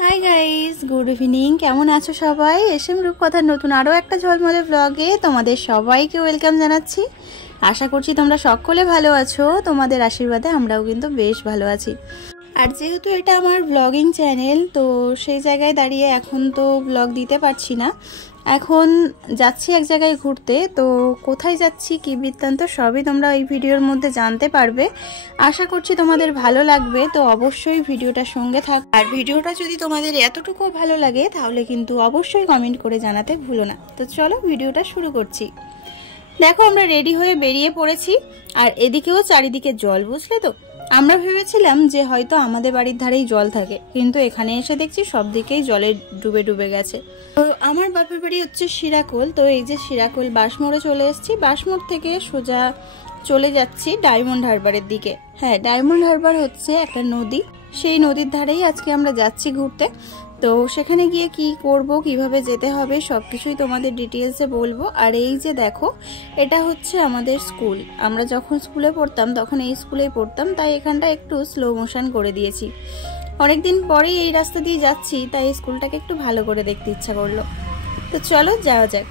Hi guys, good evening. কেমন আছো সবাই? এসএম রূপকথার নতুন আরও একটা ঝলমলে ব্লগে তোমাদের সবাইকে ওয়েলকাম জানাচ্ছি। আশা করছি তোমরা সকলে ভালো আছো। তোমাদের আশীর্বাদে আমরাও কিন্তু বেশ ভালো আছি। আর যেহেতু এটা আমার ব্লগিং চ্যানেল, তো সেই জায়গায় দাঁড়িয়ে এখন তো ব্লগ দিতে পারছি না। এখন যাচ্ছি এক জায়গায় ঘুরতে, তো কোথায় যাচ্ছি কী বৃত্তান্ত সবই তোমরা এই ভিডিওর মধ্যে জানতে পারবে। আশা করছি তোমাদের ভালো লাগবে, তো অবশ্যই ভিডিওটার সঙ্গে থাক। আর ভিডিওটা যদি তোমাদের এতটুকু ভালো লাগে তাহলে কিন্তু অবশ্যই কমেন্ট করে জানাতে ভুলো না। তো চলো ভিডিওটা শুরু করছি। দেখো আমরা রেডি হয়ে বেরিয়ে পড়েছি, আর এদিকেও চারিদিকে জল, বুঝলে তো। আমরা ভেবেছিলাম যে হয়তো আমাদের বাড়ির ধারেই জল থাকে, কিন্তু এখানে এসে দেখছি সব দিকেই জলে ডুবে ডুবে গেছে। তো আমার বাপের বাড়ি হচ্ছে শিরাকোল, তো এই যে শিরাকোল বাসমোড়ে চলে এসেছি। বাসমোড় থেকে সোজা চলে যাচ্ছি ডায়মন্ড হারবারের দিকে। হ্যাঁ, ডায়মন্ড হারবার হচ্ছে একটা নদী, সেই নদীর ধারেই আজকে আমরা যাচ্ছি ঘুরতে। তো সেখানে গিয়ে কি করব, কিভাবে যেতে হবে সবকিছুই তোমাদের ডিটেলসে বলবো। আর এই যে দেখো, এটা হচ্ছে আমাদের স্কুল। আমরা যখন স্কুলে পড়তাম তখন এই স্কুলেই পড়তাম, তাই এখানটা একটু স্লো মোশন করে দিয়েছি। অনেকদিন পরেই এই রাস্তা দিয়ে যাচ্ছি, তাই স্কুলটাকে একটু ভালো করে দেখতে ইচ্ছা করলো। তো চলো যাওয়া যাক।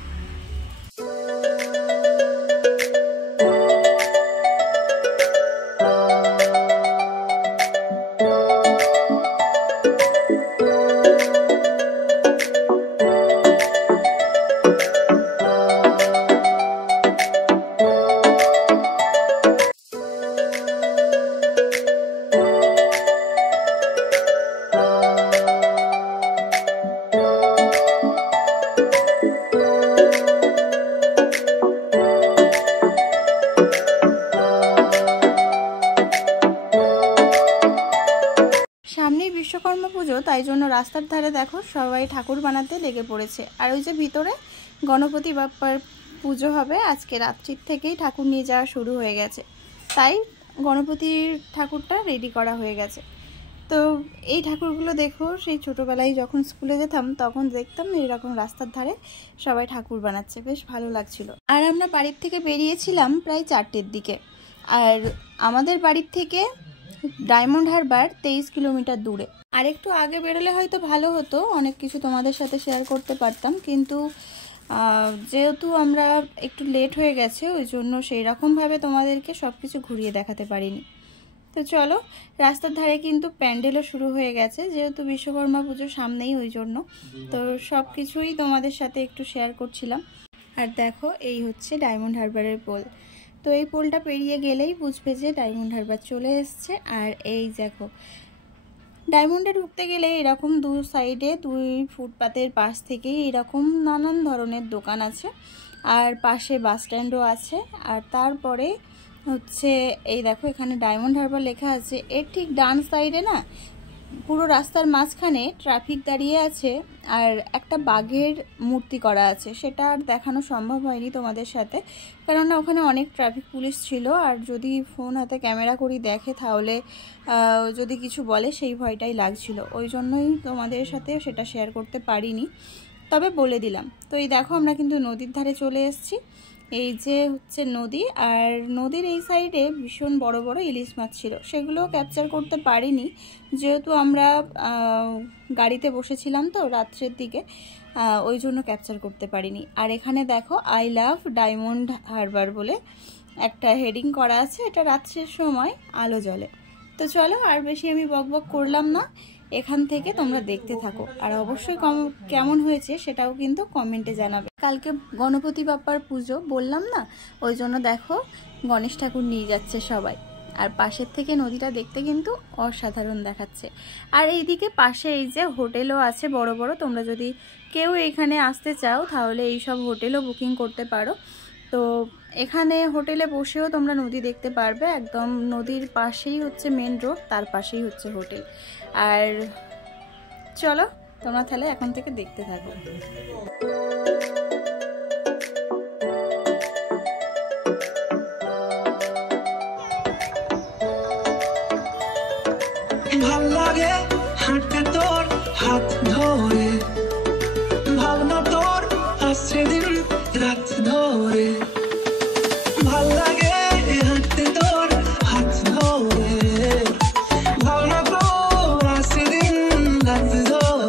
সামনেই বিশ্বকর্মা পুজো, তাই জন্য রাস্তার ধারে দেখো সবাই ঠাকুর বানাতে লেগে পড়েছে। আর ওই যে ভিতরে গণপতি বাপ্পার পুজো হবে, আজকে রাত্রির থেকেই ঠাকুর নিয়ে যাওয়া শুরু হয়ে গেছে, তাই গণপতির ঠাকুরটা রেডি করা হয়ে গেছে। তো এই ঠাকুরগুলো দেখো, সেই ছোটোবেলায় যখন স্কুলে যেতাম তখন দেখতাম এরকম রাস্তার ধারে সবাই ঠাকুর বানাচ্ছে, বেশ ভালো লাগছিল। আর আমরা বাড়ির থেকে বেরিয়েছিলাম প্রায় 4টের দিকে, আর আমাদের বাড়ির থেকে ডায়মন্ড হারবার 23 কিলোমিটার দূরে। আর একটু আগে বেরোলে হয়তো ভালো হতো, অনেক কিছু তোমাদের সাথে শেয়ার করতে পারতাম, কিন্তু যেহেতু আমরা একটু লেট হয়ে গেছে ওই জন্য সেই রকমভাবে তোমাদেরকে সব কিছু ঘুরিয়ে দেখাতে পারিনি। তো চলো, রাস্তার ধারে কিন্তু প্যান্ডেলও শুরু হয়ে গেছে, যেহেতু বিশ্বকর্মা পুজো সামনেই ওই জন্য। তো সব কিছুই তোমাদের সাথে একটু শেয়ার করছিলাম। আর দেখো, এই হচ্ছে ডায়মন্ড হারবারের পোল। তো এই পোলটা পেরিয়ে গেলেই বুঝবে যে ডায়মন্ড হারবার চলে এসছে। আর এই দেখো, ডায়মন্ডে ঢুকতে গেলে এরকম দু সাইডে দুই ফুটপাতের পাশ থেকেই এরকম নানান ধরনের দোকান আছে, আর পাশে বাস স্ট্যান্ডও আছে। আর তারপরে হচ্ছে এই দেখো, এখানে ডায়মন্ড হারবার লেখা আছে। এর ঠিক ডান সাইডে না, পুরো রাস্তার মাঝখানে ট্রাফিক দাঁড়িয়ে আছে, আর একটা বাঘের মূর্তি করা আছে। সেটা আর দেখানো সম্ভব হয়নি তোমাদের সাথে, কেননা ওখানে অনেক ট্রাফিক পুলিশ ছিল, আর যদি ফোন হাতে ক্যামেরা করি দেখে তাহলে যদি কিছু বলে সেই ভয়টাই লাগছিল, ওই জন্যই তোমাদের সাথে সেটা শেয়ার করতে পারিনি, তবে বলে দিলাম। তো এই দেখো, আমরা কিন্তু নদীর ধারে চলে এসেছি। এই যে হচ্ছে নদী, আর নদীর এই সাইডে ভীষণ বড় বড় ইলিশ মাছ ছিল, সেগুলো ক্যাপচার করতে পারিনি, যেহেতু আমরা গাড়িতে বসেছিলাম তো রাত্রের দিকে, ওই জন্য ক্যাপচার করতে পারিনি। আর এখানে দেখো, আই লাভ ডায়মন্ড হারবার বলে একটা হেডিং করা আছে, এটা রাত্রের সময় আলো জ্বলে। তো চলো, আর বেশি আমি বকবক করলাম না, এখান থেকে তোমরা দেখতে থাকো। আর অবশ্যই কেমন হয়েছে সেটাও কিন্তু কমেন্টে জানাবে। কালকে গণপতি বাপ্পার পুজো বললাম না, ওই জন্য দেখো গণেশ ঠাকুর নিয়ে যাচ্ছে সবাই। আর পাশের থেকে নদীটা দেখতে কিন্তু অসাধারণ দেখাচ্ছে। আর এইদিকে পাশে এই যে হোটেলও আছে বড় বড়, তোমরা যদি কেউ এখানে আসতে চাও তাহলে এই সব হোটেলও বুকিং করতে পারো। তো এখানে হোটেলে বসেও তোমরা নদী দেখতে পারবে, একদম নদীর পাশেই হচ্ছে মেন রোড, তার পাশেই হচ্ছে হোটেল। আর চলো তোমরা তাহলে এখন থেকে দেখতে থাকো। ভাল লাগে হাঁটতে তোর হাত ধরে, ভাবনা তোর আসছে দিন রাত ধরে। ভাল লাগে হাঁটতে তোর হাত ধরে, ভাবনা তোর আসছে দিন রাত ধরে।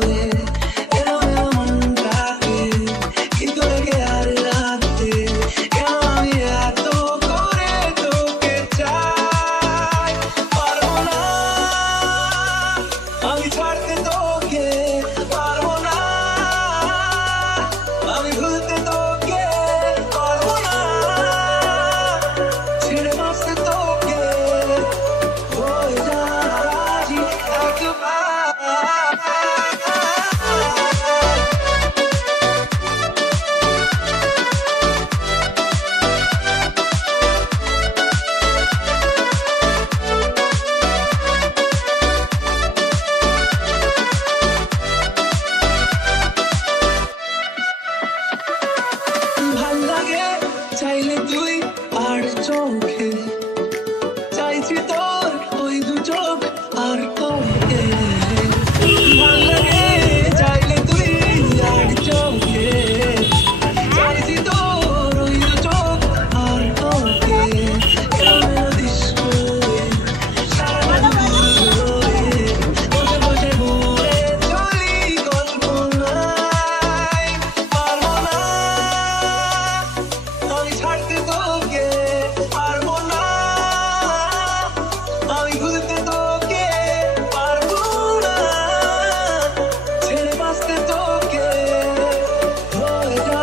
আমি ছাড়তে তোকে পারবো না, আমি ভুলতে তোকে পারবো না, ছেড়ে বাঁচতে তোকে হয়ে যা রাজি একবার। চাইলে তুই আর চোখে চাইছি তোর ওই দু চোখ আর তোকে, ভাল লাগে চাইলে তুই আর চোখে চাইছি তোর ওই দু চোখ আর তোকে, সারা বসে বসে ঘুরে চলি কল্পনায়, পারবো না আমি ছাড়তে তোকে পারবো না, আমি ভুলতে তোকে পারবো না, ছেড়ে বাঁচতে তোকে হয়ে যা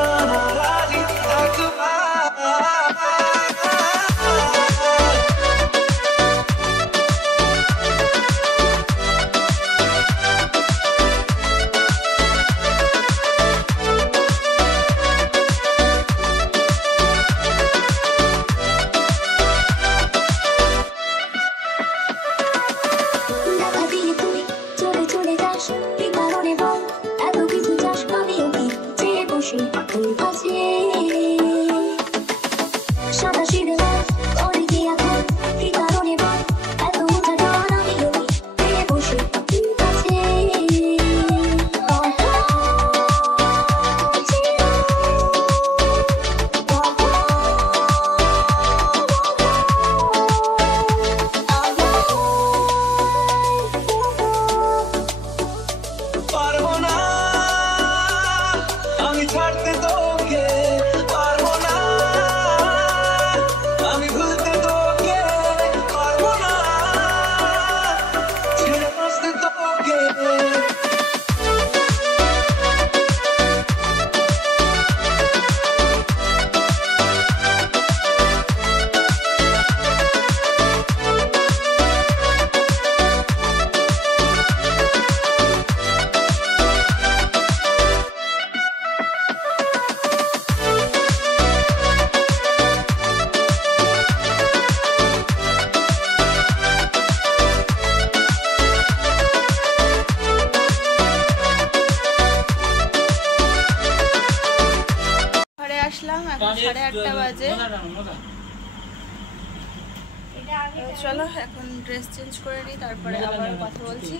রাজি একবার। পারবো না আমি ছাড়তে তোকে পারবো না, আমি ভুলতে তোকে পারবো না, ছেড়ে বাঁচতে তোকে। আসলাম, এখন 8:30 বাজে। চলো এখন ড্রেস চেঞ্জ করে নিই, তারপরে আবার কথা বলছি।